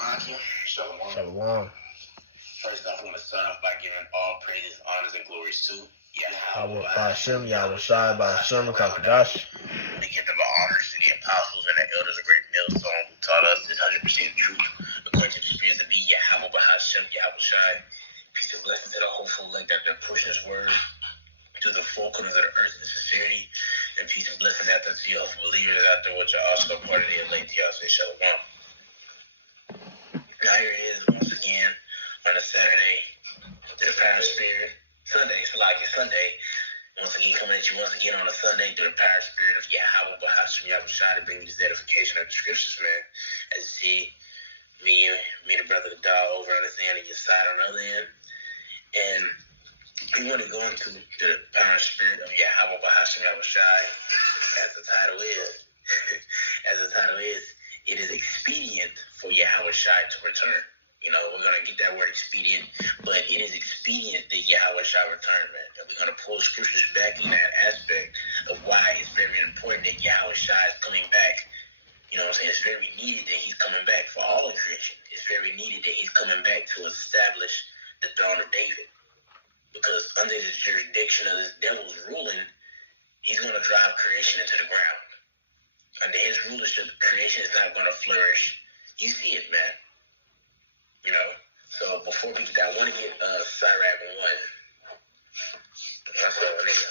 Aki. Shalom. Shalom. First off, I want to start off by giving all praises, honors, and glories to Yahweh, Yahweh, Hashem, Yahawashi, Hashem, Kakadash. to give them honors to the apostles and the elders of Great Millstone who taught us this 100% truth according to the experience of be Yahweh, Hashem, Yahawashi. Peace and blessings to the hopeful link that they're pushing His word to the four corners of the earth in sincerity, and peace and blessings after to your believers out there, which are also part of the elect. Y'all say shalom. Now here it is once again on a Saturday, the power of spirit. Sunday, Sunday. Once again, coming at you once again on a Sunday through the power of spirit of Yahweh, Bahashim, Yahawashi, to bring you this edification of the scriptures, man. As you see, me and the brother Dal over on this end and your side on the other end. And we want to go into the power and spirit of Yahweh, Bahashim, Yahawashi, as the title is. It is expedient for Yahawashi to return. You know, we're going to get that word expedient, but it is expedient that Yahawashi return, man. And we're going to pull scriptures back in that aspect of why it's very important that Yahawashi is coming back. You know what I'm saying? It's very needed that he's coming back for all of creation. It's very needed that he's coming back to establish the throne of David. Because under the jurisdiction of this devil's ruling, he's going to drive creation into the ground. Under his rulership, creation is not going to flourish. You see it, man. You know? So before we get that, I want to get Sirach 1. That's all I need.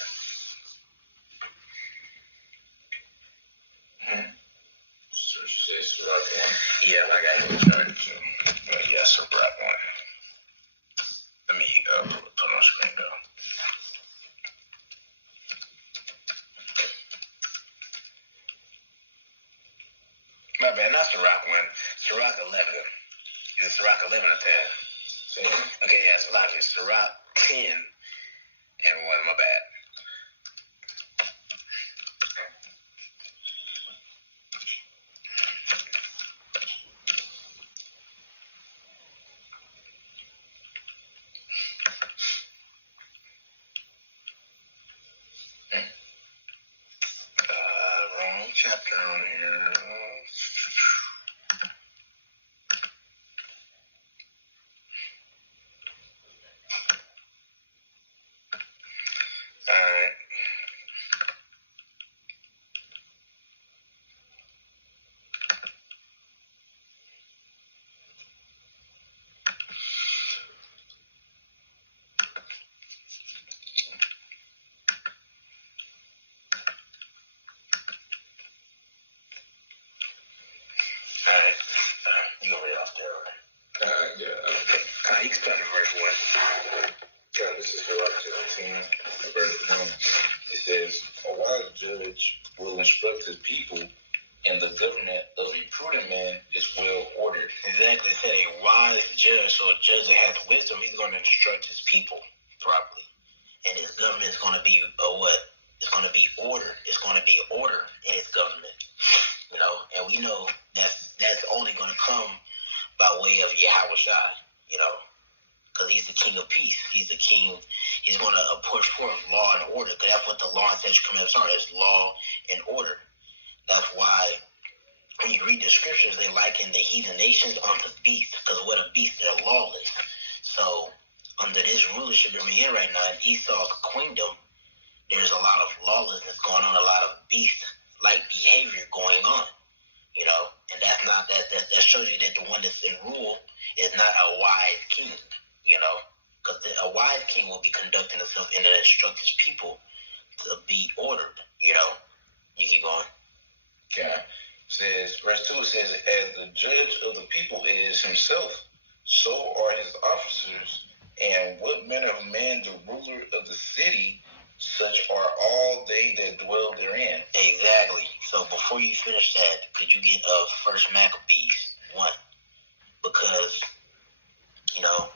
So she says Sirach 1? Yeah, I got it. Yeah, Sirach 1. Let me put on screen, though. My bad, not Sirach 1. Sirach 11. Is it Sirach 11 or 10? Okay, yeah, it's Sirach 10 and 1, my bad. Wrong chapter on here. Alright. Alright. You gonna read off there, right? Yeah. You can start at verse 1. Yeah, this is Sirach 17, verse 1. It says, a wise judge will instruct his people, and the government of a prudent man is well ordered. Exactly. It said a wise judge, so a judge that has wisdom, he's going to instruct his people properly. And his government is going to be what? It's going to be ordered. It's going to be order in his government. You know, and we know that's only going to come by way of Yahawashi, you know, because he's the king of peace. He's the king. He's going to push forth law and order, because that's what the law and statute commandments are, is law and order. That's why when you read the scriptures, they liken the heathen nations unto beasts, because what a beast, they're lawless. So under this rulership that we're in right now, in Esau's kingdom, there's a lot of lawlessness going on, a lot of beast-like behavior going on, you know, and that shows you that the one that's in rule is not a wise king, you know, because a wise king will be conducting himself and instruct his people to be ordered, you know. You keep going. Okay. Says, verse 2 says, as the judge of the people is himself, so are his officers, and what manner of man the ruler of the city, such are all they that dwell therein. Exactly. So before you finish that, could you get First Maccabees 1? Because, you know,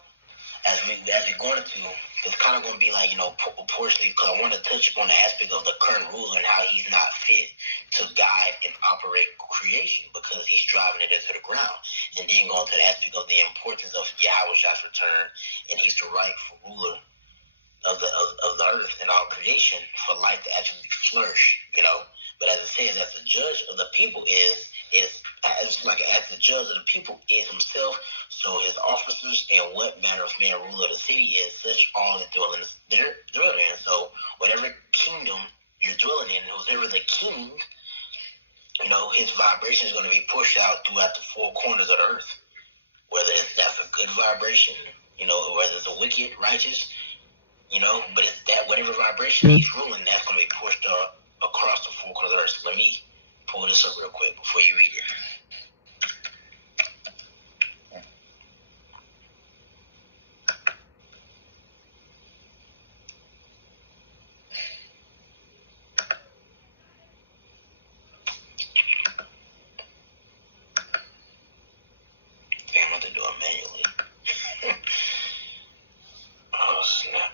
as we're going to, it's kind of going to be like, you know, proportionally, because I want to touch upon the aspect of the current ruler and how he's not fit to guide and operate creation, because he's driving it into the ground. And then going to the aspect of the importance of Yahawashi's return, and he's the rightful ruler of the earth and all creation for life to actually flourish, you know. But as it says, as the judge of the people is it's like as the judge of the people is himself, so his officers and what manner of man ruler of the city is, such all that dwell therein. So whatever kingdom you're dwelling in, whoever the king, his vibration is going to be pushed out throughout the four corners of the earth. Whether that's a good vibration, whether it's a wicked, righteous, but it's that whatever vibration he's ruling, that's going to be pushed across the four corners of the earth. Let me pull this up real quick before you read it. Damn, I have to do it manually. Oh, snap.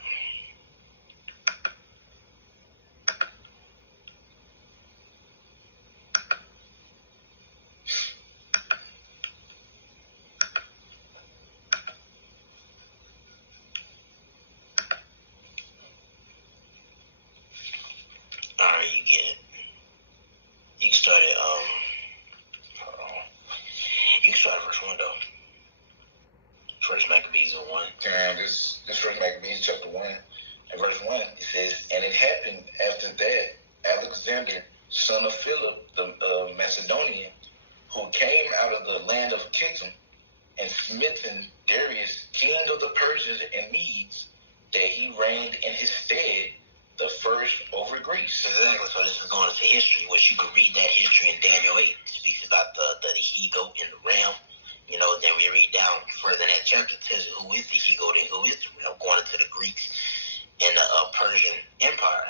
Alright, you get it. You can start at, hold on. You can start at verse 1, though. First Maccabees 1. Damn, this First Maccabees chapter 1 and verse 1, it says, and it happened after that Alexander, son of Philip, the Macedonian, who came out of the land of Kittim, and smitten Darius, king of the Persians and Medes, that he reigned in his stead, the first over Greece. Exactly. So this is going into history, which you can read that history in Daniel 8. It speaks about the he-goat and the ram. Then we read down further in that chapter, it tells you who is the he-goat and who is the ram, going into the Greeks and the Persian Empire.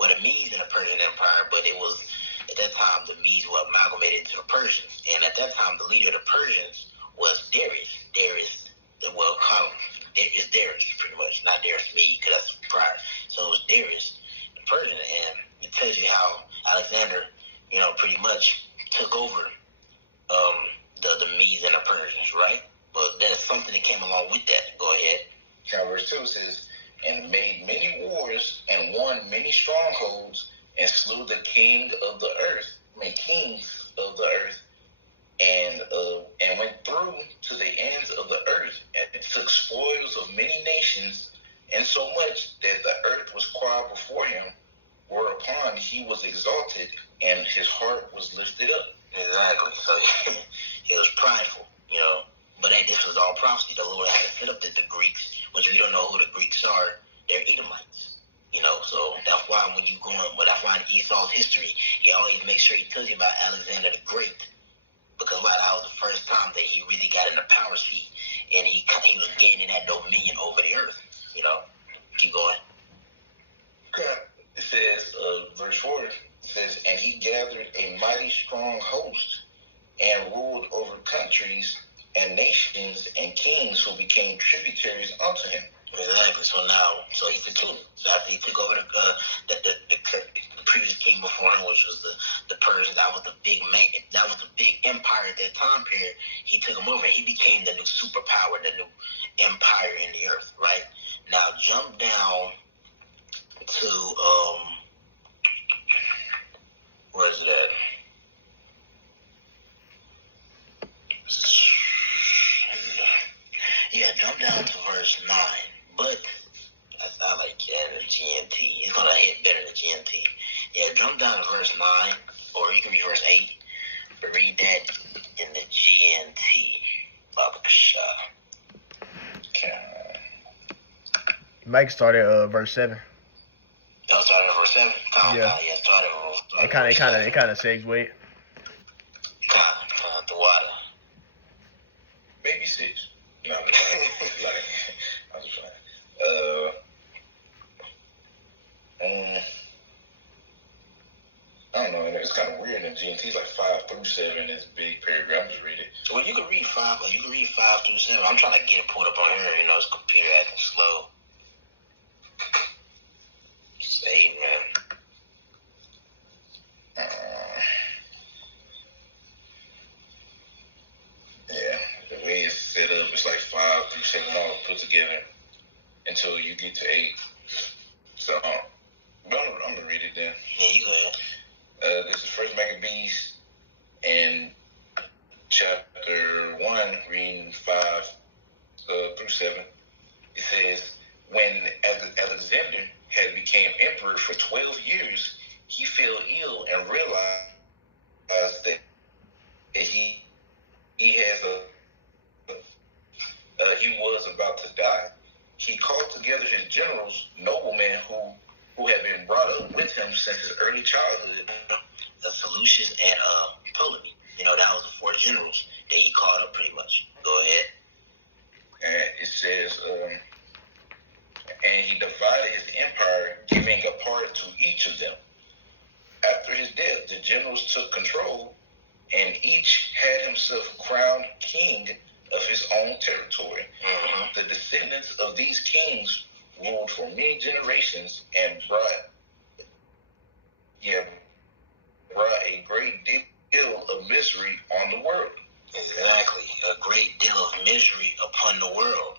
Well, the Medes in the Persian Empire, but it was, at that time, the Medes were amalgamated into the Persians. And at that time, the leader of the Persians was Darius. Darius, it's Darius, pretty much. Not Darius Mede, because that's prior. So it was Darius, the Persian. And it tells you how Alexander, pretty much took over the Medes and the Persians, right? But there's something that came along with that. Go ahead. Now, verse 2 says, and made many wars and won many strongholds and slew the kings of the earth, and went through to the ends of the earth and took spoils of many nations, and so much that the earth was quiet before him, whereupon he was exalted and his heart was lifted up. Exactly. So he was prideful, But this was all prophecy. The Lord had set up the Greeks, which we don't know who the Greeks are. They're Edomites. So that's why that's why in Esau's history, he always makes sure he tells you about Alexander the Great. Because that was the first time that he really got in the power seat, and he was gaining that dominion over the earth. Keep going. It says, verse 4, it says, and he gathered a mighty strong host and ruled over countries and nations and kings who became tributaries unto him. Exactly. So he's the king. So after he took over the previous king before him, which was the Persians, that was the big empire at that time period. He took him over. He became the new superpower, the new empire in the earth. Right now, jump down to where is it at? Yeah, jump down to verse 9. But that's not like that in the GMT. It's gonna hit better than GMT. Yeah, jump down to verse 9, or you can read verse 8. But read that in the GMT. Baba Kasha. Okay. Mike started verse 7. Y'all started at verse 7? Yeah. Yeah, started It kind of segued. The water. Maybe 6. No, I'm just playing. I don't know. It's kind of weird in GNT. It's like 5 through 7 is a big paragraph. Just read it. Well, you can read 5. Or you can read 5 through 7. I'm trying to get it pulled up on here. It's computer acting slow. Say, man. Yeah, the way it's set up, it's like 5 through 7 all put together until you get to 8. So, but I'm gonna read it then. Yeah, you go ahead. This is First Maccabees in chapter 1, reading 5 through 7, it says, when Alexander had become emperor for 12 years, he fell ill and realized that he was about to die. He called together his generals, noblemen who had been brought up with him since his early childhood, Seleucus and Ptolemy. That was the four generals that he called up pretty much. Go ahead. And it says, and he divided his empire, giving a part to each of them. After his death, the generals took control, and each had himself crowned king of his own territory. Mm-hmm. The descendants of these kings ruled for many generations and brought a great deal of misery on the world. Exactly. A great deal of misery upon the world.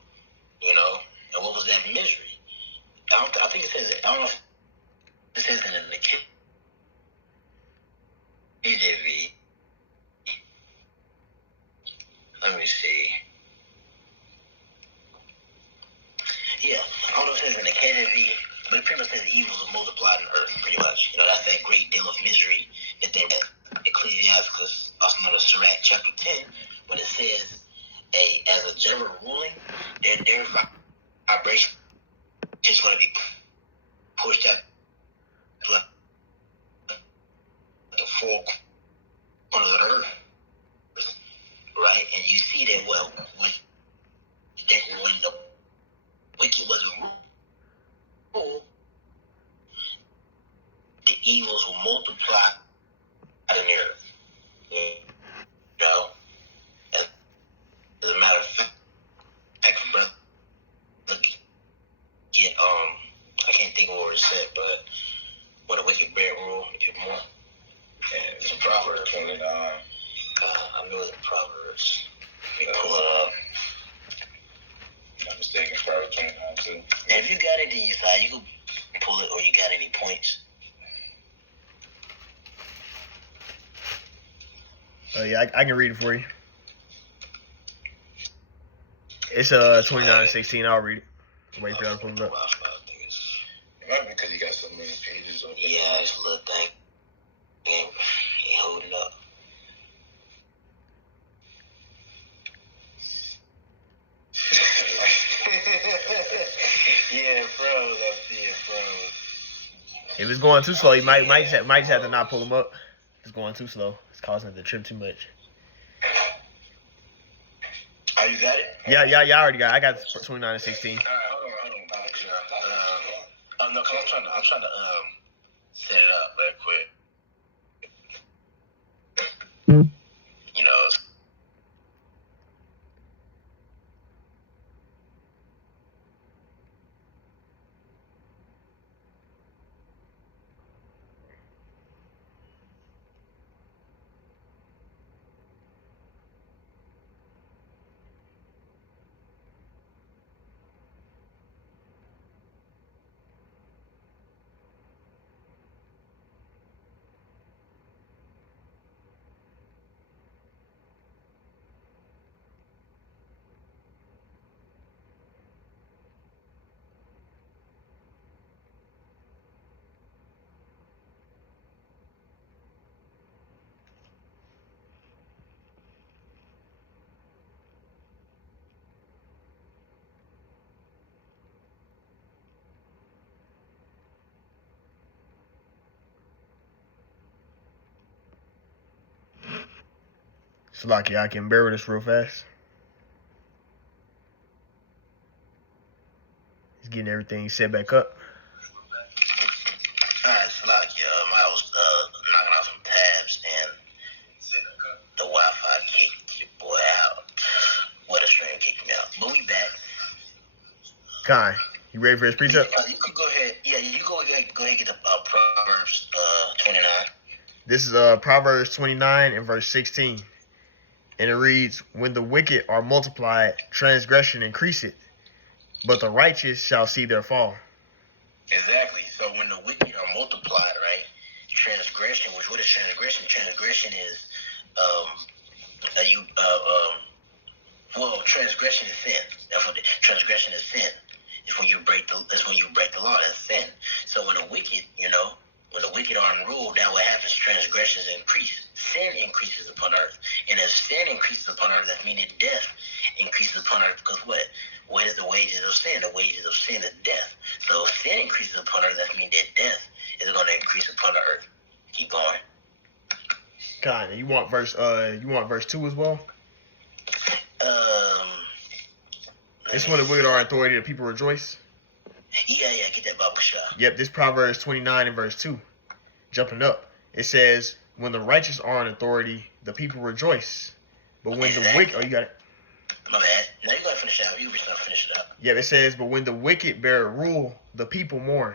And what was that misery? I think it says, I don't know if it says in the KJV. Let me see. Yeah, I don't know if it says in the KJV, but it pretty much says evils are multiplied in earth, pretty much. That's that great deal of misery that they read. Ecclesiasticus, also known as Sirach, chapter 10, but it says, as a general ruling, their vibration is going to be pushed out like the four corners of the earth, right? And you see that, when the wicked wasn't ruled, the evils will multiply in the earth. As a matter of fact, brother, I can't think of what it said, but when a wicked bear rule, get more. And it's Proverbs 29. I knew it was Proverbs. Let me pull it up. If I'm mistaken, Proverbs 29 too. Now, if you got it in your side, you can pull it, or you got any points. Oh yeah, I can read it for you. It's 29:16. I'll read it. Wait for y'all to pull it up. It might be because you got so many pages on it. Yeah, it's a little thing. Ain't holding up. Yeah, froze. I see it froze. If it's going too slow, you might just have to not pull them up. It's going too slow. It's causing it to trip too much. Oh, you got it? Yeah, I already got it. I got 29:16. All right, hold on. No, cause I'm trying to set it up real quick. It's lucky I can bear this real fast. He's getting everything set back up. Alright, Salakia, I was knocking out some tabs and the Wi-Fi kicked your boy out. What a stream kicked me out. But we back. Kai, you ready for his precept? You could go ahead. Yeah, you go ahead and get the Proverbs 29. This is Proverbs 29 and verse 16. And it reads, when the wicked are multiplied, transgression increaseth, but the righteous shall see their fall. Exactly. So when the wicked are multiplied, right? Transgression, what is transgression? Transgression is transgression is sin. That's what transgression is sin. It's when you break the law. That's sin. So when the wicked, when the wicked are in rule, now what happens? Transgressions increase. Sin increases upon earth, and if sin increases upon earth, that means death increases upon earth. Because what? What is the wages of sin? The wages of sin is death. So if sin increases upon earth, that means that death is going to increase upon the earth. Keep going. God, you want verse 2 as well? This one, the wicked are authority, the people rejoice. Yeah, get that Bible shot. Yep, this Proverbs 29 and verse 2. Jumping up. It says, when the righteous are in authority, the people rejoice. But when the wicked... Oh, you got it. My bad. Now you got to finish it out. You just going to finish it up. Yeah, it says, but when the wicked bear rule, the people mourn.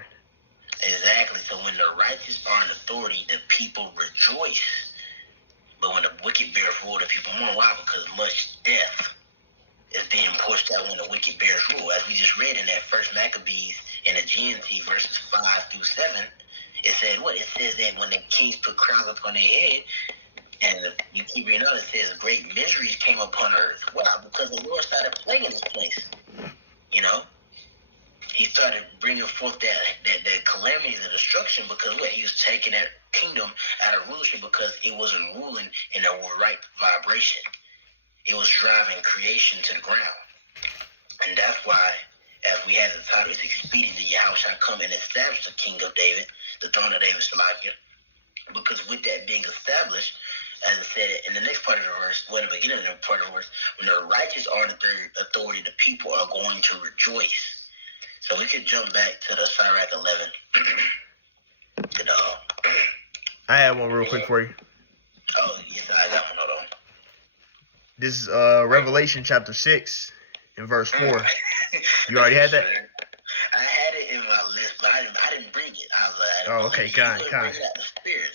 Exactly. So when the righteous are in authority, the people rejoice. But when the wicked bear rule, the people mourn. Why? Because much death is being pushed out when the wicked bears rule. As we just read in that first Maccabees in the GNT verses 5 through 7, it said what? It says that when the kings put crowns upon their head, and you keep reading on, it says great miseries came upon earth. Why? Because the Lord started plaguing this place. He started bringing forth that calamity, the destruction, because what? He was taking that kingdom out of rulership because it wasn't ruling in the right vibration. It was driving creation to the ground. And that's why, as we had the title, it's expedient that yahawashi come and establish the king of David, the throne of David Shalakia. Because with that being established, as I said in the next part of the verse, well, the beginning of the part of the verse, when the righteous are in authority, the people are going to rejoice. So we could jump back to the Sirach 11. I have one real quick for you. Oh, yes, I got one. Hold on. This is Revelation chapter 6 and verse 4. You already had that? I had it in my list, but I didn't bring it. I was like, oh, okay, kind. Bring it out. The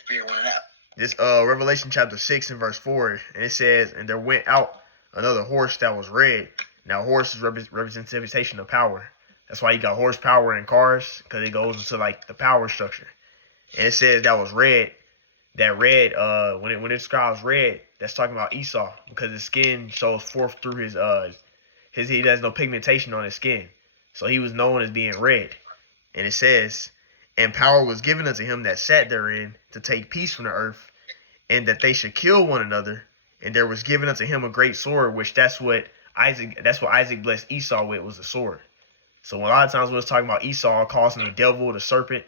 Spirit went out. This Revelation chapter 6 and verse 4, and it says, and there went out another horse that was red. Now, horse is representation of power. That's why you got horsepower in cars, because it goes into like the power structure. And it says that was red. That red, when it describes red, that's talking about Esau, because his skin shows forth through his he has no pigmentation on his skin, so he was known as being red. And it says, and power was given unto him that sat therein to take peace from the earth, and that they should kill one another. And there was given unto him a great sword, which that's what Isaac blessed Esau with, was the sword. So a lot of times when it's talking about Esau, it calls him the devil, the serpent.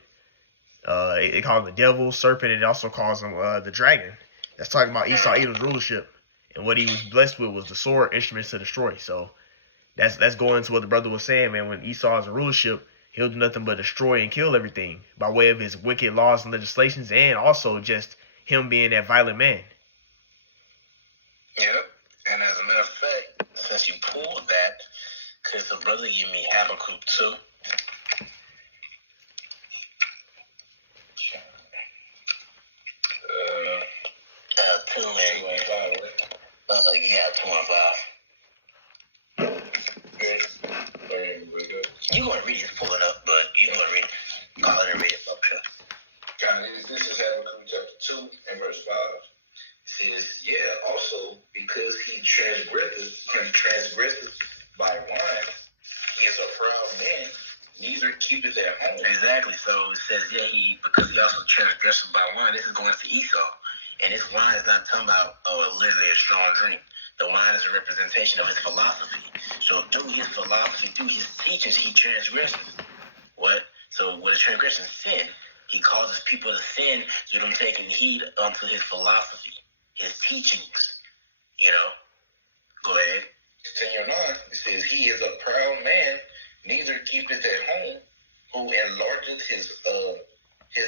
It calls him the devil, serpent, and it also calls him the dragon. That's talking about Esau, Edom's rulership. And what he was blessed with was the sword, instruments to destroy. So that's going to what the brother was saying, man. When Esau is in rulership, he'll do nothing but destroy and kill everything by way of his wicked laws and legislations, and also just him being that violent man. Yep. And as a matter of fact, since you pulled that, because the brother gave me Habakkuk 2. 2 and 5. Yeah, 2 and 5. You gonna read it? Just pull it up, but you gonna read it. Call it and read it. Okay. This is Habakkuk chapter 2 and verse 5. It says, yeah, also because he transgresseth by wine, he is a proud man, neither keepeth at home. Exactly. So it says, yeah, because he also transgressed by wine. This is going to Esau. And this wine is not talking about, literally a strong drink. The wine is a representation of his philosophy. So through his philosophy, through his teachings, he transgresses. What? So what is transgression? Sin. He causes people to sin through them taking heed unto his philosophy, his teachings. Go ahead. Continue on. It says, he is a proud man, neither keepeth at home, who enlargeth his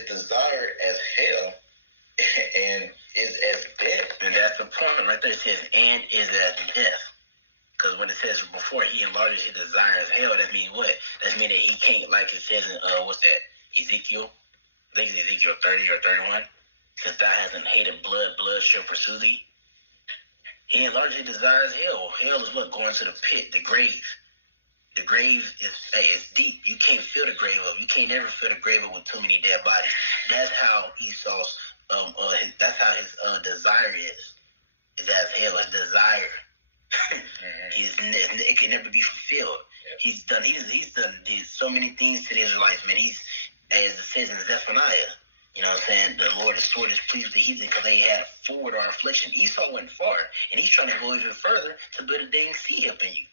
desire as hell, and is as death. And that's the point right there. It says, and is as death. Because when it says before he enlarges his desire as hell, that means what? That means that he can't, like it says in, Ezekiel? I think it's Ezekiel 30 or 31. Since thou hasn't hated blood, blood shall pursue thee. He enlarges his desire as hell. Hell is what? Going to the pit, the grave. The grave is, it's deep. You can't fill the grave up. You can't ever fill the grave up with too many dead bodies. That's how Esau's, that's how his desire is. is as hell. His desire, it can never be fulfilled. He's done did so many things to the Israelites, man. As it says in Zephaniah, you know what I'm saying? The Lord is sore displeased with the heathen because they had forward our affliction. Esau went far, and he's trying to go even further to build a dang sea up in you.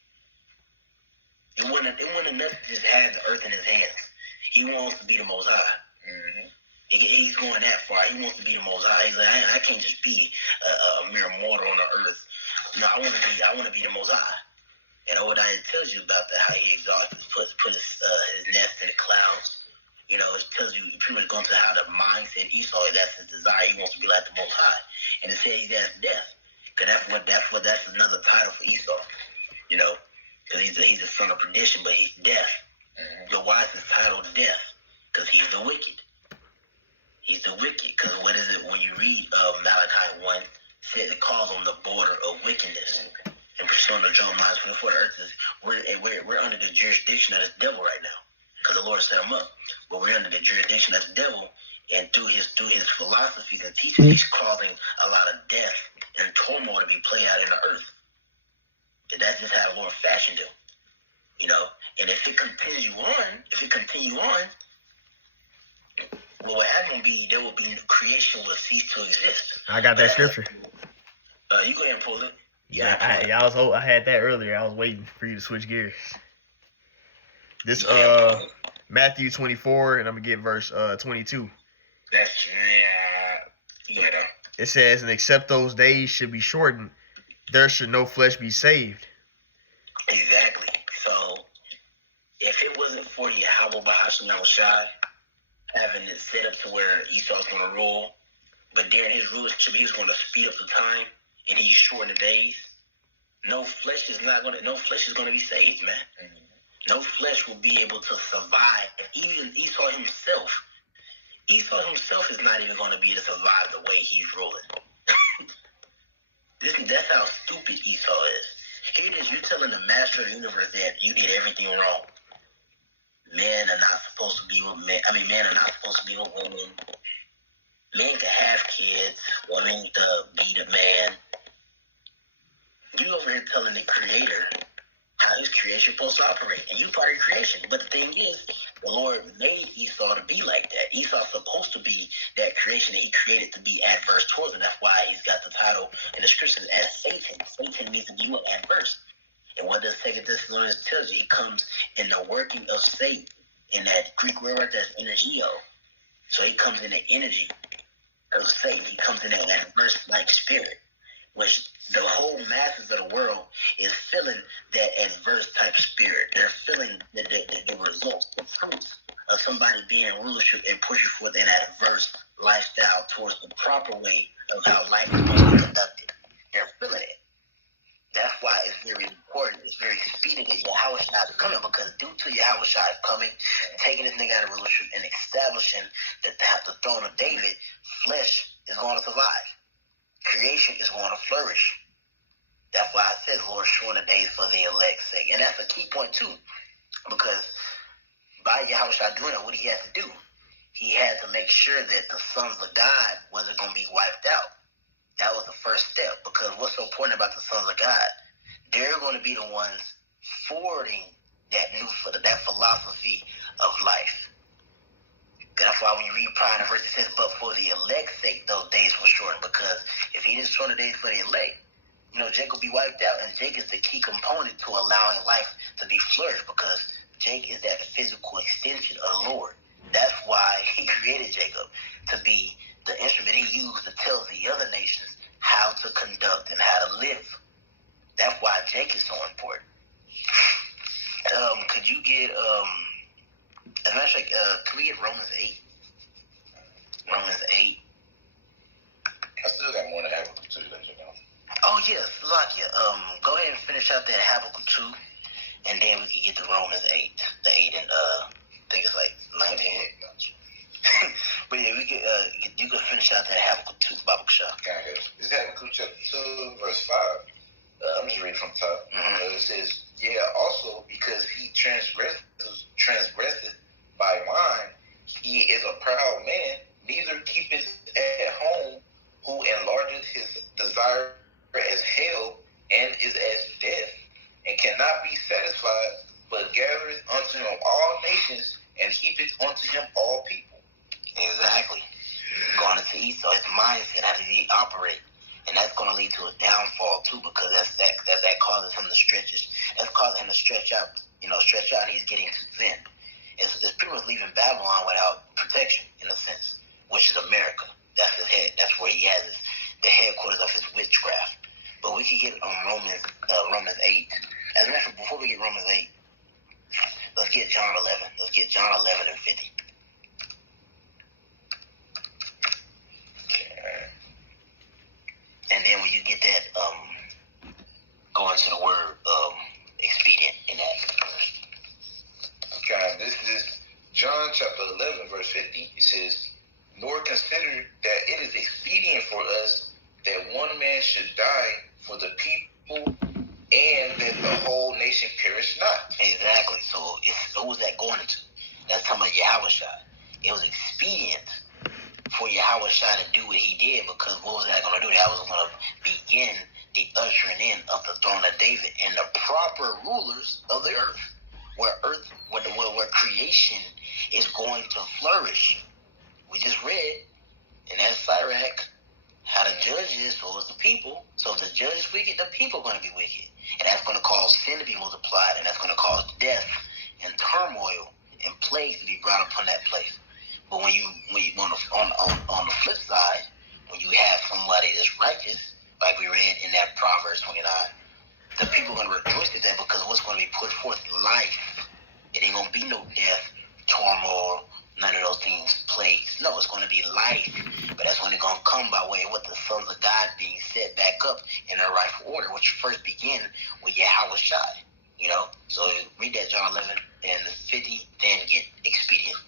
It wasn't enough to just have the earth in his hands. He wants to be the Most High. He's going that far. He wants to be the Most High. He's like, I can't just be a mere mortal on the earth. No, I want to be the Most High. And Obadiah tells you about that, how he exalts, put his nest in the clouds. You know, it tells you pretty much going to how the mindset Esau, that's his desire. He wants to be like the Most High. And it says he's at death. Because that's another title for Esau. You know, because he's a son of perdition, but he's death. But why is his title death? Because he's the wicked. He's the wicked. Because what is it when you read Malachi 1? It says it calls on the border of wickedness. And pursuing the Job 9:24, the earth is we're under the jurisdiction of this devil right now. Because the Lord set him up. But we're under the jurisdiction of the devil, and through his philosophies and teachings, he's causing a lot of death and turmoil to be played out in the earth. And that's just how the Lord fashioned him. You know, and if it continue on, well, what happened will be creation will cease to exist. I got that scripture. You go ahead and pull it. Yeah, I had that earlier. I was waiting for you to switch gears. This Matthew 24, and I'm gonna get verse 22. That's It says, "And except those days should be shortened, there should no flesh be saved." Exactly. So, if it wasn't for Yahawashi having it set up to where Esau's going to rule, but during his rulership, he was going to speed up the time and he shortened the days. No flesh is going to be saved, man. No flesh will be able to survive. Even Esau himself is not even going to be able to survive the way he's rolling. That's how stupid Esau is. Here it is, you're telling the master of the universe that you did everything wrong. Men are not supposed to be with men. Men are not supposed to be with women. Men can have kids. Women to be the man. You over here telling the creator how his creation is supposed to operate. And you part of creation. But the thing is, the Lord made Esau to be like that. Esau's supposed to be that creation that he created to be adverse towards him. That's why he's got the title in the scriptures as Satan. Satan means to be adverse. And what does 2 Thessalonians tells you? He comes in the working of Satan. In that Greek word right there is energio. So he comes in the energy of Satan. He comes in that adverse-like spirit, which the whole masses of the world is feeling that adverse type spirit. They're feeling the results, the fruits of somebody being in rulership and pushing forth an adverse lifestyle towards the proper way of how life is supposed to be conducted. They're feeling it. That's why it's very important, it's very expedient that Yahawashi is coming, because due to Yahawashi coming, taking this nigga out of rulership and establishing the throne of David, flesh is going to survive. Creation is going to flourish. That's why I said the Lord shortened the days for the elect's sake. And that's a key point too, because by Yahawashi doing it, what he had to do, he had to make sure that the sons of God wasn't going to be wiped out. That was the first step, because what's so important about the sons of God? They're going to be the ones forwarding that philosophy of life. That's why when you read prior to verse, it says, "But for the elect's sake, those days were shortened." Because if he didn't shorten the days for the elect, Jake will be wiped out. And Jake is the key component to allowing life to be flourished, because Jake is that physical extension of the Lord. That's why he created Jacob, to be the instrument he used to tell the other nations how to conduct and how to live. That's why Jake is so important. Could you get, as a matter of fact, can we get Romans 8? Romans 8. I still got more than Habakkuk 2, let you know. Oh, yes, Lakia. Go ahead and finish out that Habakkuk 2, and then we can get to Romans 8. The 8 and, I think it's like 19. But yeah, we could, you could finish out that Habakkuk 2 Bible shop. Okay. This is Habakkuk chapter 2, verse 5. I'm just reading from the top. It says, also because he transgresseth by mind, he is a proud man, neither keepeth at home, who enlargeth his desire heapeth unto him all people. Exactly. Going into Esau, his mindset, how does he operate? And that's going to lead to a downfall too, because that causes him to that's causing him to stretch out. And he's getting too thin. It's pretty much leaving Babylon without protection, in a sense, which is America. That's his head. That's where he has the headquarters of his witchcraft. But we could get Romans 8. As a matter of fact, before we get Romans 8, let's get John 11. Let's get John 11 and 50. And then when you get that, go into the word expedient in that verse. Okay, this is John chapter 11, verse 50. It says, nor consider that it is expedient for us that one man should die for the people, and that the whole nation perish not. Exactly. So who was that going into? That's talking about yahawashi. It was expedient for yahawashi to do what he did, because what was that going to do? That was going to begin the ushering in of the throne of David and the proper rulers of the earth, where creation is going to flourish. We just read in that Sirach how the judges, so is the people. So if the judge is wicked, the people are going to be wicked. And that's going to cause sin to be multiplied, and that's going to cause death and turmoil and plagues to be brought upon that place. But when you on the flip side, when you have somebody that's righteous, like we read in that Proverbs 29, the people are going to rejoice at that, because what's going to be put forth? Life. It ain't going to be no death, turmoil, none of those things, plagues. No, it's going to be life. But that's when it's going to come by way of what the sons of God being set back up in their rightful order, which first begin with yahawashi. So read that John 11 and 50, then get expedient.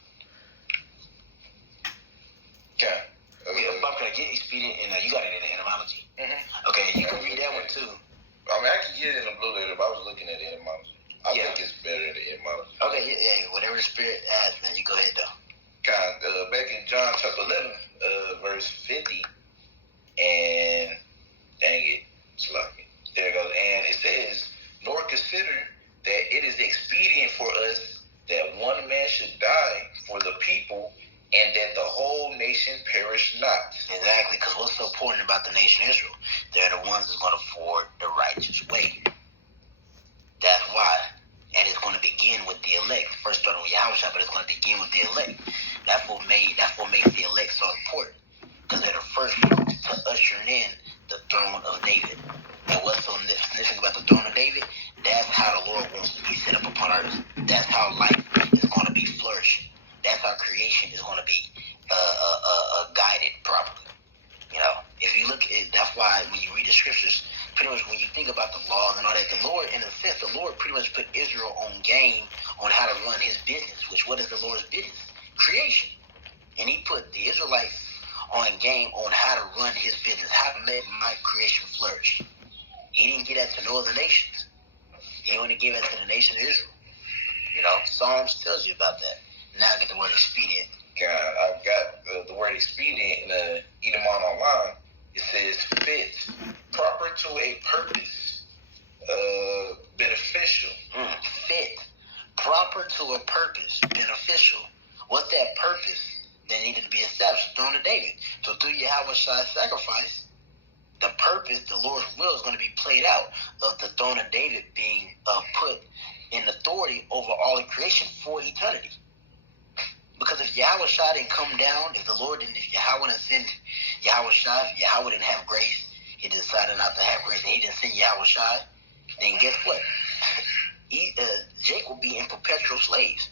Okay. I'm going to get expedient, and you got it in the etymology. Mm-hmm. Okay, you can read that one too. I mean, I can get it in the blue letter, but I was looking at the etymology. I think it's better in the etymology. Okay, yeah, whatever the Spirit adds, man, you go ahead though. Back in John chapter 11, verse 50, and dang it, sloppy. There it goes. And it says, nor consider that it is expedient for us that one man should die for the people, and that the whole nation perish not. Exactly, because what's so important about the nation Israel? They're the ones that's going to forward the righteous way. That's why. And it's going to begin with the elect. First starting with yahawashi, but it's going to begin with the elect. That's what makes the elect so important, because they're the first fruits to usher in the throne of David. And what's so significant about the throne of David? That's how the Lord wants to be set up upon earth. That's how life is going to be flourishing. That's how creation is going to be guided properly. If you look at, that's why when you read the scriptures, pretty much when you think about the laws and all that, the Lord, in a sense, the Lord pretty much put Israel on game on how to run his business, which what is the Lord's business? Creation. And he put the Israelites on game on how to run his business, how to make my creation flourish. He didn't give that to no other nations. He only gave that to the nation of Israel. Psalms tells you about that. Now I get the word expedient. I've got the word expedient in the Edemon online. It says fit, proper to a purpose, beneficial. Fit, proper to a purpose, beneficial. What's that purpose that needed to be established? The throne of David. So through Yahweh's sacrifice, the purpose, the Lord's will is going to be played out of the throne of David being put in authority over all of creation for eternity. Because if Yahweh didn't come down, if Yahweh didn't send Yahweh, if Yahweh didn't have grace, he decided not to have grace, and he didn't send Yahweh, then guess what? Jake will be in perpetual slaves.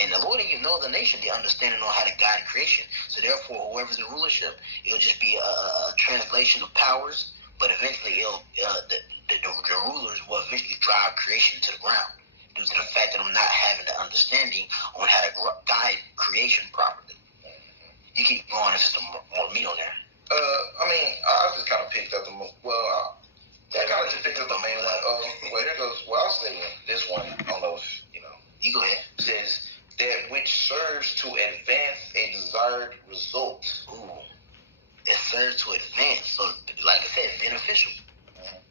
And the Lord didn't give no other nation the understanding on how to guide creation. So therefore, whoever's in rulership, it'll just be a translation of powers, but eventually the rulers will eventually drive creation to the ground, due to the fact that I'm not having the understanding on how to guide creation properly. You keep going if there's some more meat on there. I just kind of picked up the main one. Well, here goes. Well, I'll say this one. I don't know if, You go ahead. It says, that which serves to advance a desired result. Ooh. It serves to advance. So, like I said, beneficial.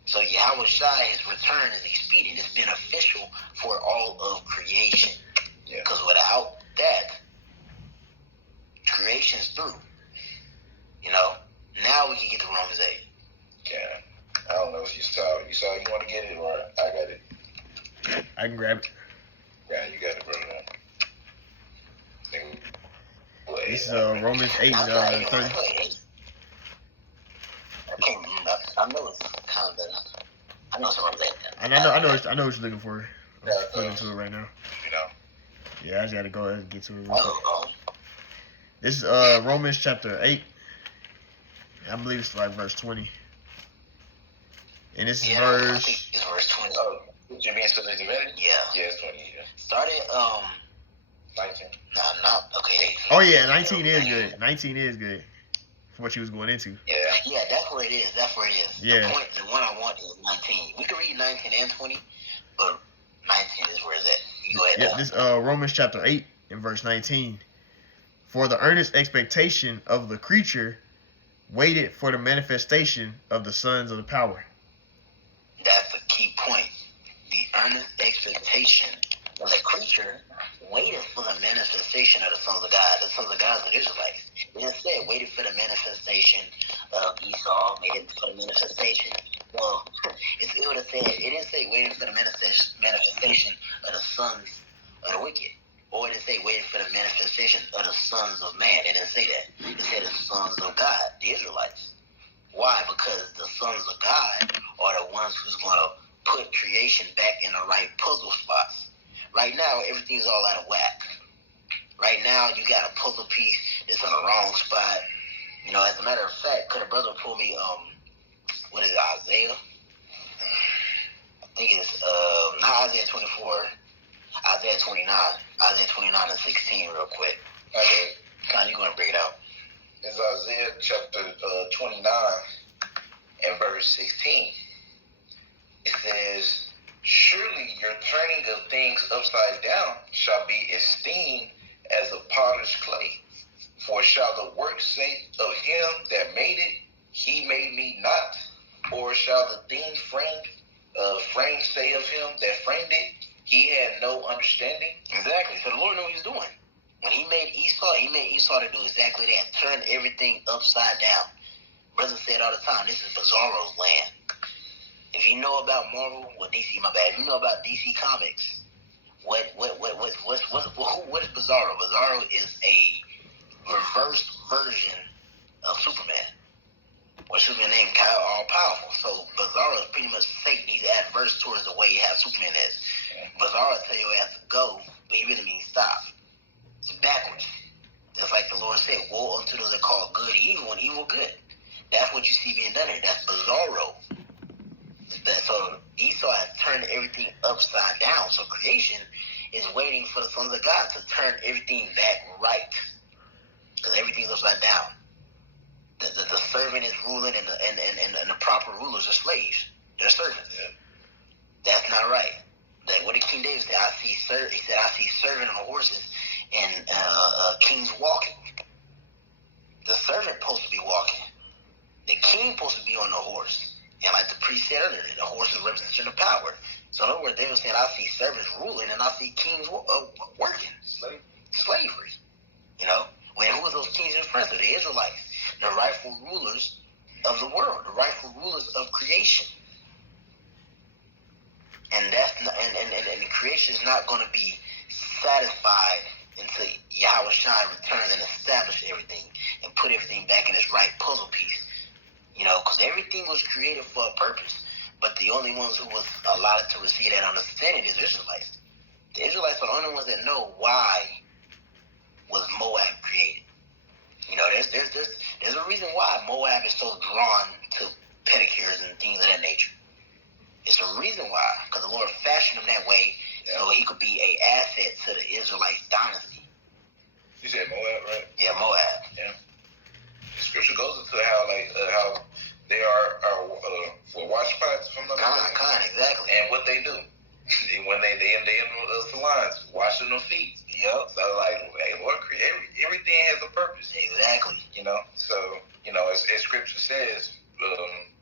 So Yahweh his return is expedient. It's beneficial for all of creation. Yeah. Because without that, true. You know? Now we can get to Romans 8. Yeah. I don't know if you saw it. You want to get it, or I got it? I can grab it. Yeah, you got it, bro. This is Romans 8 and 30. I can't remember. I know it's kind of I know it's Romans 8. And I know what you're looking for. I'm flipping to it right now. You know. Yeah, I just gotta go ahead and get to it real quick. Oh. This is Romans chapter 8. I believe it's like verse 20. And this is I verse. think it's verse 20. Oh, you mean still in divinity? Yeah. Yeah, it's 20. Yeah. Started 19. Nah, not okay. Oh yeah, 19 is good. 19 is good for what you was going into. Yeah, that's where it is. Yeah. The one I want is 19. We can read 19 and 20, but 19 is where it's at. You go ahead. Yeah, this Romans chapter 8 and verse 19. For the earnest expectation of the creature waited for the manifestation of the sons of the power. That's the key point. The earnest expectation of the creature waited for the manifestation of the sons of God. The sons of God are the Israelites. It didn't say waited for the manifestation of Esau, waited for the manifestation. Well, it would have said, it didn't say waiting for the manifestation of the sons of the wicked. Or it didn't say waiting for the manifestation of the sons of man. It didn't say that. It said the sons of God, the Israelites. Why? Because the sons of God are the ones who's going to put creation back in the right puzzle spots. Right now, everything's all out of whack. Right now, you got a puzzle piece that's in the wrong spot. You know, as a matter of fact, could a brother pull me, what is it, Isaiah? I think it's, not Isaiah 24, Isaiah 29. Isaiah 29 and 16 real quick. Okay. Con, you going to bring it out? It's Isaiah chapter 29 and verse 16. It says, surely your turning of things upside down shall be esteemed as a potter's clay. For shall the work say of him that made it, he made me not? Or shall the thing framed say of him that framed it, he had no understanding? Exactly. So the Lord knew what he was doing. When he made Esau to do exactly that. Turn everything upside down. Brothers say it all the time. This is Bizarro's land. If you know about Marvel, DC, my bad. If you know about DC Comics, what is Bizarro? Bizarro is a reverse version of Superman. Or Superman named Kyle All Powerful. So Bizarro is pretty much Satan. He's adverse towards the way how Superman is. Bizarro tell you has to go, but he really means stop. It's backwards. Just like the Lord said, woe unto those that call good evil and evil good. That's what you see being done here. That's Bizarro. So Esau has turned everything upside down. So creation is waiting for the sons of God to turn everything back right. Because everything's upside down. The servant is ruling and the proper rulers are slaves. They're servants. That's not right. What did King David say? He said, I see servant on the horses and kings walking. The servant supposed to be walking. The king supposed to be on the horse. And like the priest said earlier, the horses represent the power. So in other words, they were saying, I see servants ruling and I see kings working. Slavery. You know? Who was those kings and friends? The Israelites. The rightful rulers of the world. The rightful rulers of creation. And that's not, and creation is not going to be satisfied until yahawashi returns and establishes everything and put everything back in its right puzzle piece. You know, because everything was created for a purpose, but the only ones who was allowed to receive that understanding is Israelites. The Israelites are the only ones that know why was Moab created. You know, there's a reason why Moab is so drawn to pedicures and things of that nature. It's a reason why, because the Lord fashioned him that way so he could be an asset to the Israelite dynasty. You said Moab, right? Yeah, Moab. Yeah. The scripture goes into how they are for watch spots from the exactly. And what they do when they in the salons washing their feet. Yep. So like, hey, Lord, everything has a purpose. Exactly. You know. So as scripture says,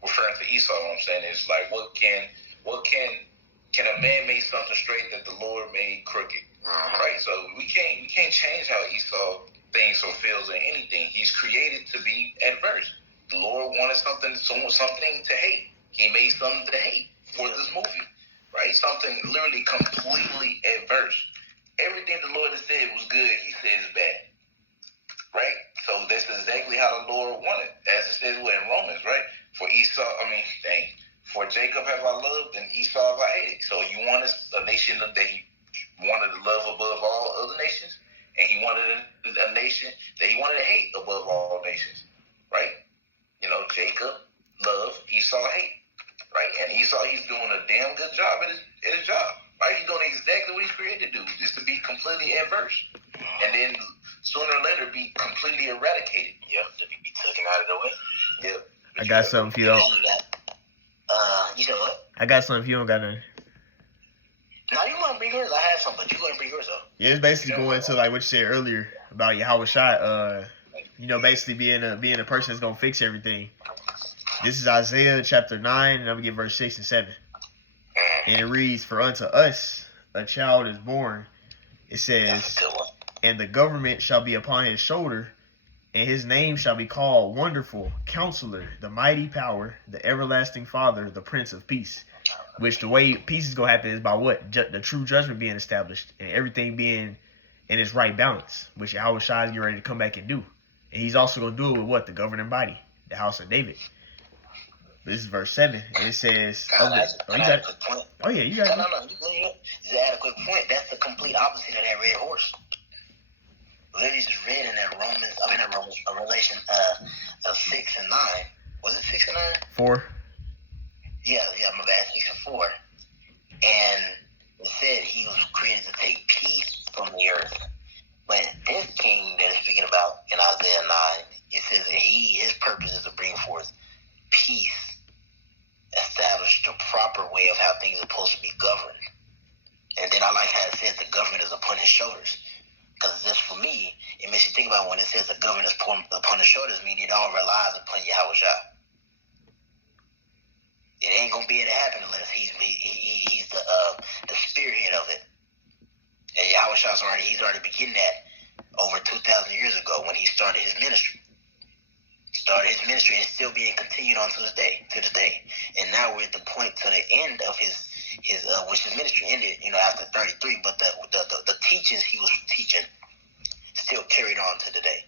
referring to Esau, what I'm saying is like, what can a man make something straight that the Lord made crooked? Uh-huh. Right. So we can't change change how Esau thinks or feels or anything. He's created to be adverse. The Lord wanted something to hate. He made something to hate for this movie, right? Something literally completely adverse. Everything the Lord has said was good, he said is bad, right? So that's exactly how the Lord wanted, as it says in Romans, right? For Jacob have I loved and Esau have I hated. So you wanted a nation that he wanted to love above all other nations, and he wanted a nation that he wanted to hate above all nations, right? Jacob love, Esau hate, right? And Esau, he's doing a damn good job at his job, right? He's doing exactly what he's created to do, is to be completely adverse, and then sooner or later be completely eradicated. Yep, to be taken out of the way. Yep. I got something for you. You said what? I got something if you don't got nothing. No, you want to bring yours? I have some, but you want to bring yours up. Yeah, it's basically going to like what you said earlier about yahawashi. Basically being a person that's gonna fix everything. This is Isaiah chapter 9, and I'm gonna get verse 6 and 7. And it reads, "For unto us a child is born," it says, "and the government shall be upon his shoulder, and his name shall be called Wonderful, Counselor, the Mighty Power, the Everlasting Father, the Prince of Peace." Which the way peace is going to happen is by what? The true judgment being established and everything being in its right balance, which Yahawashi is getting ready to come back and do. And he's also going to do it with what? The governing body, the house of David. This is verse 7, and it says... You got it. Oh, yeah, you got it. No, you good. Just add a quick point. That's the complete opposite of that red horse. Literally just read in that Revelation 6 and 9. Was it 6 and 9? 4. Yeah, my bad, 6 and 4. And it said he was created to take peace from the earth. But this king that it's speaking about in Isaiah 9, it says that his purpose is to bring forth peace, establish the proper way of how things are supposed to be governed. And then I like how it says the government is upon his shoulders. Because just for me, it makes you think about when it says the government is upon his shoulders, meaning it all relies upon Yahawashi. It ain't gonna be able to happen unless he's the spearhead of it. And Yahawashi's already beginning that over 2,000 years ago when he started his ministry. And it's still being continued on to this day. And now we're at the point to the end of his which his ministry ended, after 33. But the teachings he was teaching still carried on to today.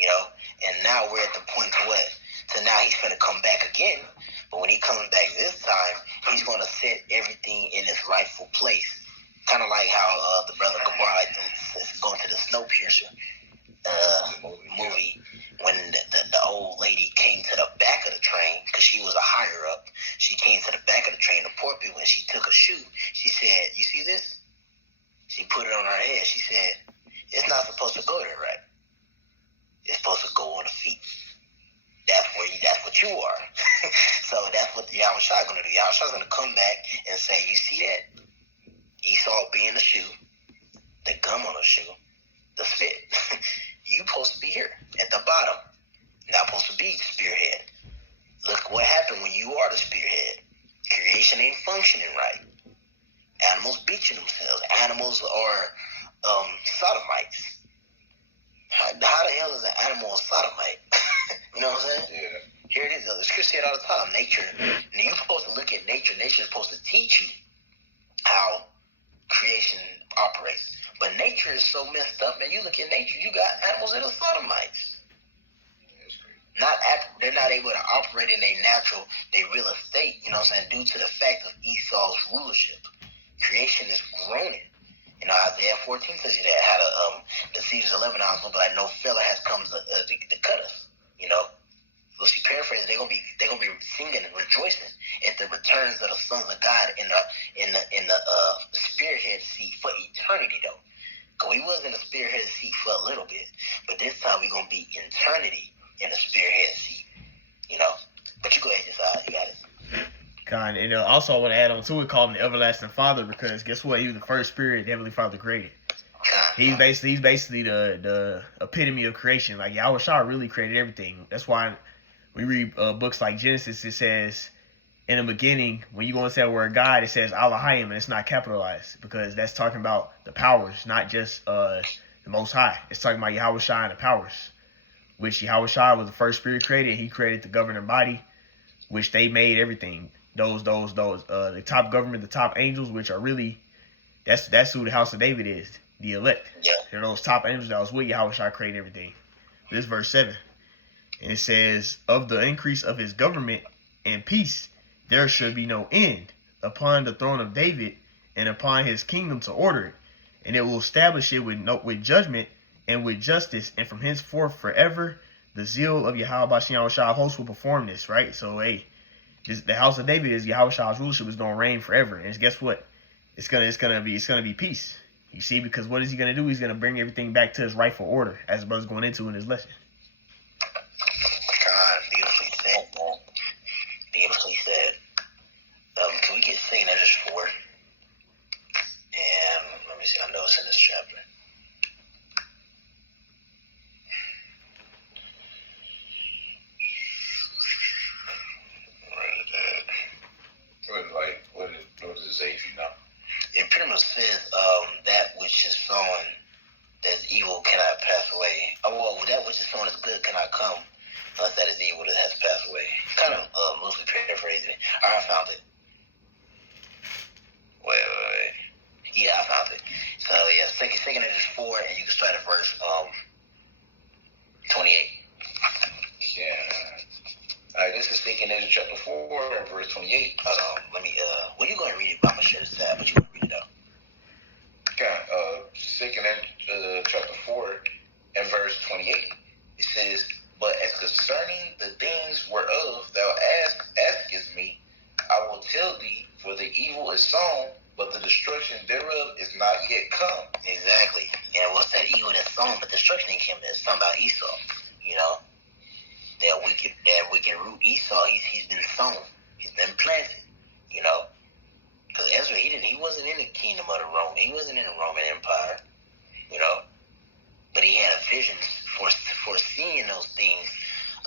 And now we're at the point to what? So now he's gonna come back again. But when he comes back this time, he's going to set everything in its rightful place. Kind of like how the brother Gabar liked to go into the Snowpiercer movie when the old lady came to the back of the train because she was a higher up. She came to the back of the train, the poor people, and she took a shoe. She said, "You see this?" She put it on her head. She said, "It's not supposed to go there, right? It's supposed to go on the feet. That's what you are." So that's what the Yahawashi is going to do. Yahawashi is going to come back and say, "You see that? Esau being the shoe, the gum on the shoe, the spit. You supposed to be here at the bottom. Not supposed to be the spearhead. Look what happened when you are the spearhead. Creation ain't functioning right. Animals beating themselves. Animals are sodomites. How the hell is an animal a sodomite?" You know what I'm saying? Yeah. Here it is. The scripture say it all the time. Nature. And you're supposed to look at nature. Nature is supposed to teach you how creation operates. But nature is so messed up, man. You look at nature, you got animals that are sodomites. They're not able to operate in their real estate, due to the fact of Esau's rulership. Creation is groaning. Isaiah 14 says that how the cedars of Lebanon will be like, "No fella has come to cut us." Well, she paraphrased. They're gonna be singing and rejoicing at the returns of the sons of God in the spearhead seat for eternity, though. Cause we was in the spearhead seat for a little bit, but this time we're gonna be eternity in the spearhead seat. But you go ahead, you got it. God, and also I want to add on to it, called him the Everlasting Father, because guess what? He was the first spirit the Heavenly Father created. He's basically the epitome of creation. Like Yahawashi really created everything. That's why we read books like Genesis. It says in the beginning, when you go and say the word God, it says Elohim, and it's not capitalized because that's talking about the powers, not just the the Most High. It's talking about yahawashi and the powers, which yahawashi was the first spirit created. He created the governing body, which they made everything. The top government, the top angels, which are really, that's who the house of David is, the elect. Yeah. They're those top angels that was with yahawashi created everything. This verse 7. And it says, of the increase of his government and peace, there should be no end upon the throne of David and upon his kingdom to order it. And it will establish it with judgment and with justice. And from henceforth forever, the zeal of Yahweh Shah hosts will perform this, right? So, hey, the house of David is Yahweh Shah's rulership is going to reign forever. And guess what? It's gonna be peace. You see, because what is he going to do? He's going to bring everything back to his rightful order, as brother's going into in his lesson. Beautifully said, man. Beautifully said. Can we get St. Edges 4? And let me see, I know it's in this chapter. What does it say if you know? It pretty much says that which is sown as evil cannot pass away. Well, that which is sown as good cannot come unless that is evil that has passed away. Kind of loosely paraphrasing. Alright, I found it. Wait. Yeah, I found it. So yeah, second Edges 4, and you can start at verse 28. Yeah. Alright, this is Second Edges chapter 4 and verse 28. Let me well, you go ahead and read it, but I'm gonna share this tab, but you can read it out. Okay, Second Edges chapter 4 and verse 28. It says, but as concerning the things whereof thou askest me, I will tell thee, for the evil is sown, but the destruction thereof is not yet come. Exactly. And what's that evil that's sown, but destruction ain't came? It's talking about Esau. You know, that wicked root Esau. He's been sown. He's been planted. You know, because Ezra he wasn't in the kingdom of the Roman. He wasn't in the Roman Empire. You know, but he had a vision foreseeing those things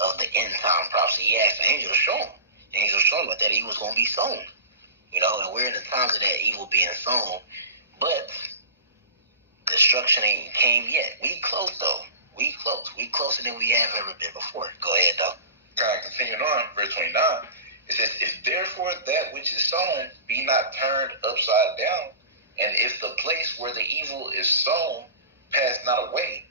of the end time prophecy. He asked the angel to show him. The angel showed him that he was going to be sown. You know, and we're in the times of that evil being sown, but destruction ain't came yet. We close though. We close. We closer than we have ever been before. Go ahead though. Kind of continuing on, verse 29. It says, if therefore that which is sown be not turned upside down, and if the place where the evil is sown pass not away,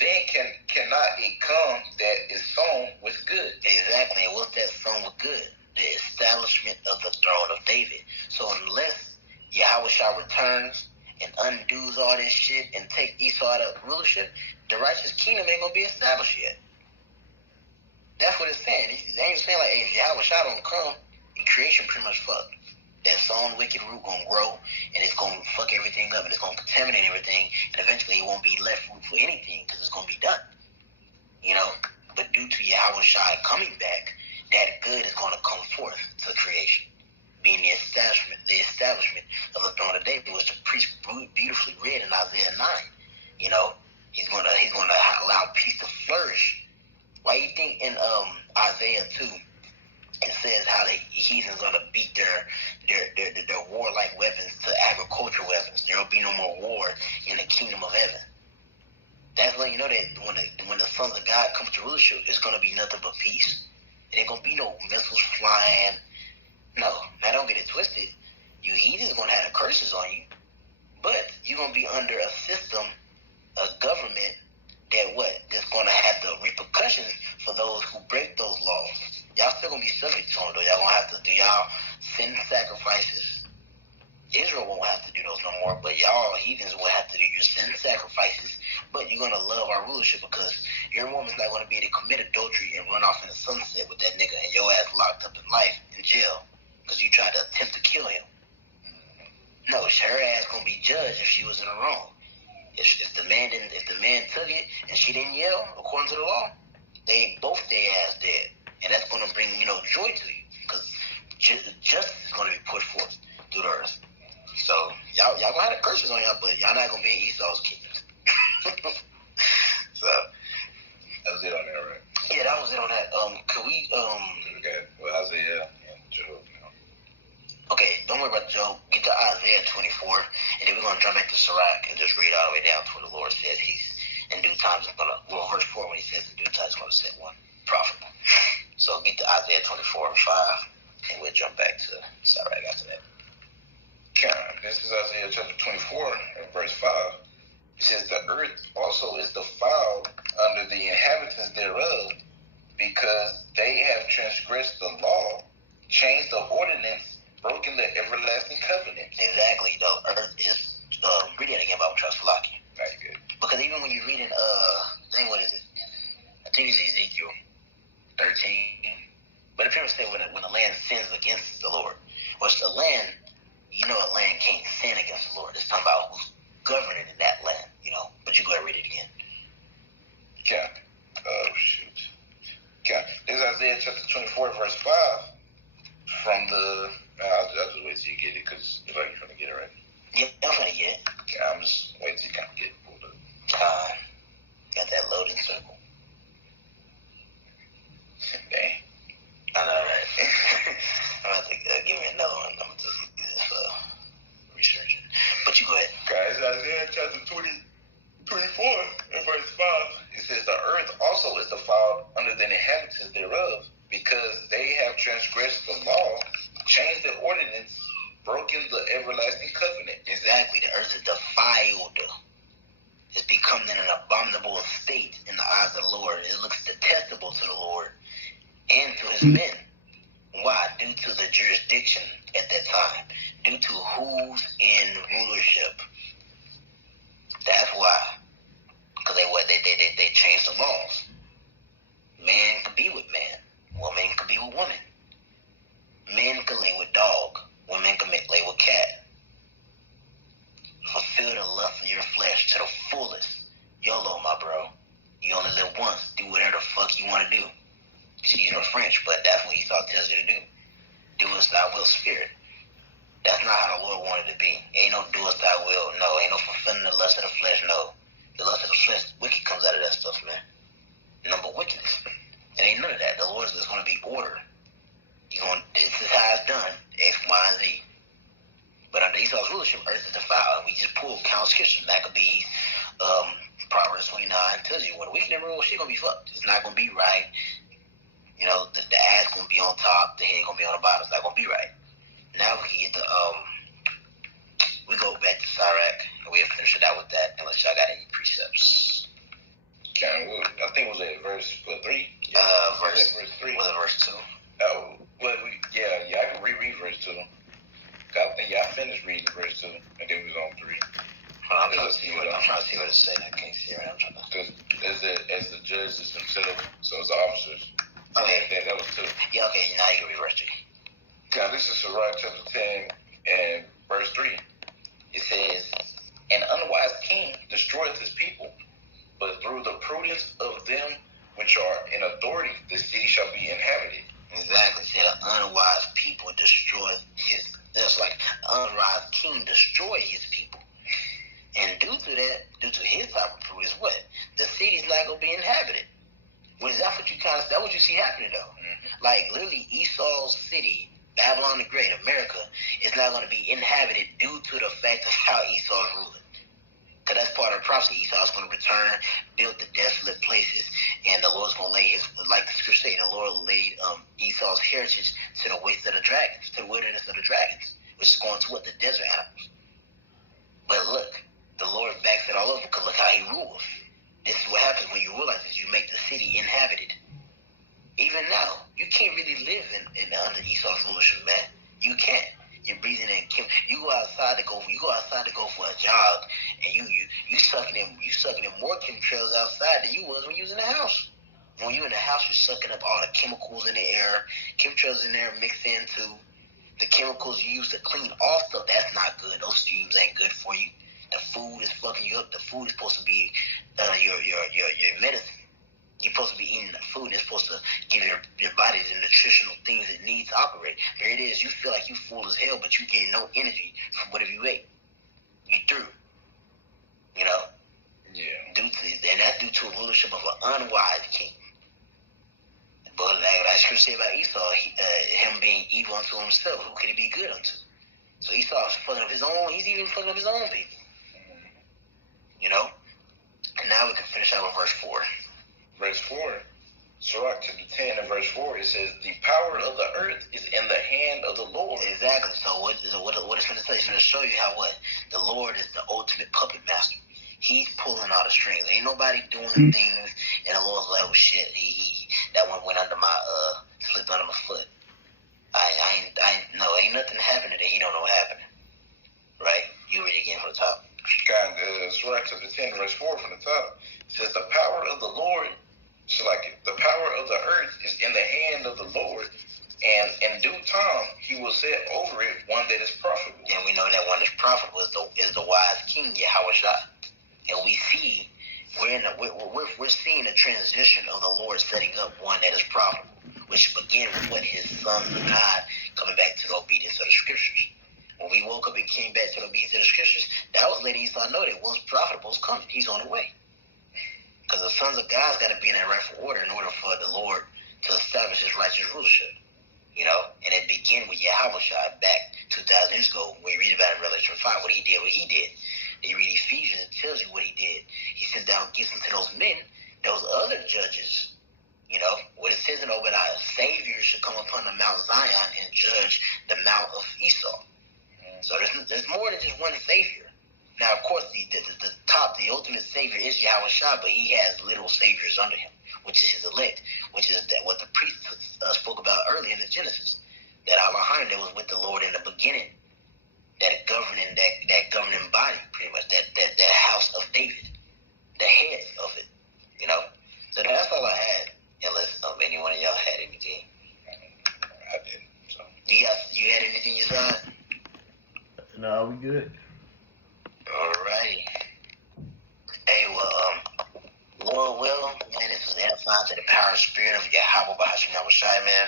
then cannot it come that is sown with good. Exactly. And what's that sown with good? The establishment of the throne of David. So unless Yahawashi returns and undoes all this shit and take Esau out of rulership, the righteous kingdom ain't gonna be established yet. That's what it's saying. It ain't saying like, hey, if Yahawashi don't come, creation pretty much fucked. That sown wicked root gonna grow and it's gonna fuck everything up and it's gonna contaminate everything, and eventually it won't be left root for anything because it's gonna be done. You know? But due to Yahawashi coming back, that good is going to come forth to creation, being the establishment of the throne of David, which the priest beautifully read in Isaiah 9. You know, he's going to allow peace to flourish. Why you think in Isaiah 2 it says how the heathen's going to beat their warlike weapons to agricultural weapons? There will be no more war in the kingdom of heaven. That's when you know that when the sons of God come to rulership, it's going to be nothing but peace. There ain't gonna be no missiles flying. No, now don't get it twisted. You heathens gonna have the curses on you, but you're gonna be under a system, a government that's gonna have the repercussions for those who break those laws. Y'all still gonna be subject to them though. Y'all gonna have to do y'all sin sacrifices. Israel won't have to do those no more, but y'all heathens will have to do your sin sacrifices. But you're gonna love our rulership because your woman's not gonna be able to commit adultery and run off in the sunset with that nigga and your ass locked up in life in jail because you tried to attempt to kill him. No, her ass gonna be judged if she was in the wrong. If the man took it and she didn't yell according to the law, they both their ass dead, and that's gonna bring joy to you because justice is gonna be put forth through the earth. So y'all gonna have the curses on y'all, but y'all not gonna be in Esau's kingdom. So that was it on there, right? Yeah, that was it on that. Could we Okay, well, Isaiah and Job. Okay, don't worry about Job. Get to Isaiah 24, and then we're gonna jump back to Sirach and just read all the way down to where the Lord says times is gonna, well, verse 4 when he says the due time is gonna set one profitable. So get to Isaiah 24 and 5, and we'll jump back to Sirach after that. This is Isaiah chapter 24 and verse 5. It says, the earth also is defiled under the inhabitants thereof, because they have transgressed the law, changed the ordinance, broken the everlasting covenant. Exactly. The earth is, read it again about Truslaki. Very good. Because even when you read in, what is it? I think it's Ezekiel 13. But it appears to say when the land sins against the Lord, which the land, a land can't sin against the Lord. It's talking about who's governing in that land, But you go ahead and read it again. Okay. Oh, shoot. Okay. This is Isaiah chapter 24, verse 5. From the... I'll just wait till you get it, because you're like you're going to get it right. Yeah, I'm going to get it. Okay, I'm just waiting till you kind of get it pulled up. Got that loading circle. Dang. I know, right? I'm going to have to give me another one. I'm going to just do this for researching. But you go ahead. Guys, Isaiah chapter 24 and verse 5. It says, the earth also is defiled under the inhabitants thereof, because they have transgressed the law, changed the ordinance, broken the everlasting covenant. Exactly. The earth is defiled. It's become in an abominable state in the eyes of the Lord. It looks detestable to the Lord and to his men. Why? Due to the jurisdiction at that time. Due to who's in rulership. That's why. Because they changed the laws. Man could be with man. Woman could be with woman. Men could lay with dog. Women could lay with cat. Fulfill the lust of your flesh to the fullest. YOLO, my bro. You only live once. Do whatever the fuck you want to do. Excuse my French, but that's what Esau tells you to do. Do as thy will, spirit. That's not how the Lord wanted it to be. Ain't no do as thy will. No, ain't no fulfilling the lust of the flesh. No. The lust of the flesh, wicked comes out of that stuff, man. Number wickedness. It ain't none of that. The Lord's is going to be order. This is how it's done. X, Y, and Z. But under Esau's rulership, earth is defiled. We just pulled count scriptures, Maccabees, Proverbs 29 tells you when the wicked rule, shit gonna be fucked. It's not gonna be right. The ass gonna be on top, the head gonna be on the bottom. It's not gonna be right. Now we can get we go back to Sirach, and we'll finish it out with that, unless y'all got any precepts. I think it was at verse 3. Verse 3. Was it verse 2? Oh, well, I can reread verse 2. I think I finished reading verse 2, and then we was on 3. I'm trying to see what it's saying. I can't see it. I'm trying to. Because as the judges themselves, so as the officers. Okay. That was 2. Yeah, okay, now you can read verse 3. Now, this is Sirach chapter 10 and verse 3. It says, an unwise king destroyeth his people, but through the prudence of them which are in authority, the city shall be inhabited. Exactly. Say the unwise people destroy just like an unwise king destroy his people. And due to his type of prudence, what? The city's not going to be inhabited. Well, that's what you see happening, though. Mm-hmm. Like, literally, Esau's city, Babylon the Great, America, is not going to be inhabited due to the fact of how Esau's ruling. Because that's part of the prophecy. Esau's going to return, build the desolate places, and the Lord's going to lay like the scripture say, the Lord laid Esau's heritage to the waste of the dragons, to the wilderness of the dragons, which is going to what? The desert animals. But look, the Lord backs it all over, because look how he rules. This is what happens when you realize that you make the city inhabited. Even now, you can't really live in under Esau's rulership, man. You can't. You're breathing in. You go outside to go for a jog, and you sucking in more chemtrails outside than you was when you was in the house. When you in the house, you're sucking up all the chemicals in the air. Chemtrails in there mixed into the chemicals you use to clean off stuff. That's not good. Those fumes ain't good for you. The food is fucking you up. The food is supposed to be your medicine. You're supposed to be eating the food that's supposed to give your body the nutritional things it needs to operate. There it is. You feel like you full as hell, but you getting no energy from whatever you ate. You through. Yeah. And that's due to a rulership of an unwise king. But like scripture say about Esau, him being evil unto himself, who could he be good unto? So Esau's fucking up his own. He's even fucking up his own people. now we can finish out with verse 4. Verse 4, Sirach chapter 10 and verse 4, it says, the power of the earth is in the hand of the Lord. Exactly. So what it's going to say? It's going to show you how what? The Lord is the ultimate puppet master. He's pulling all the strings. Ain't nobody doing things, and the Lord's like, oh shit, that one went under my, slipped under my foot. Ain't nothing happening that he don't know happening. Right? You read it again from the top. God, Sirach chapter 10 verse 4 from the top, it says, the power of the Lord, the power of the earth is in the hand of the Lord, and in due time he will set over it one that is profitable. And we know that one that's profitable is the wise king, yahawashi. And we see we're seeing a transition of the Lord setting up one that is profitable, which begin with what his sons of God coming back to the obedience of the scriptures. When we woke up and came back to the obedience of the scriptures, that was letting Esau know that once profitable is coming, he's on the way. Because the sons of God's got to be in that rightful order in order for the Lord to establish his righteous rulership. You know, and it began with Yahawashi back 2,000 years ago. When you read about it in Revelation 5, what he did. Then you read Ephesians, it tells you what he did. He sent down gifts into those men, those other judges. You know, what it says in Obadiah, Savior should come upon the Mount Zion and judge the Mount of Esau. So there's more than just one Savior. Now, of course, the ultimate Savior is Yahawashi, but he has little saviors under him, which is his elect, which is that what the priest spoke about earlier in the Genesis. That Elohim that was with the Lord in the beginning, that governing body, pretty much, that house of David, the head of it, you know. So that's all I had, unless any one of y'all had anything. I didn't. So. You had anything you said? No, we good. Alrighty. Hey, well, Lord will, man, this was edifying to the power and spirit of Yahweh Bahashim Yahawashi, man.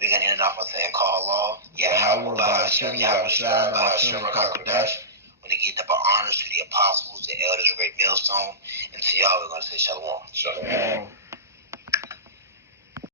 We're going to end it off with saying, call law. Yahweh Bahashim Yahawashi, Bahashim Rakakadash. We're going to give the honors to the apostles, the elders of Great Millstone. And to y'all, we're going to say shalom. Shalom.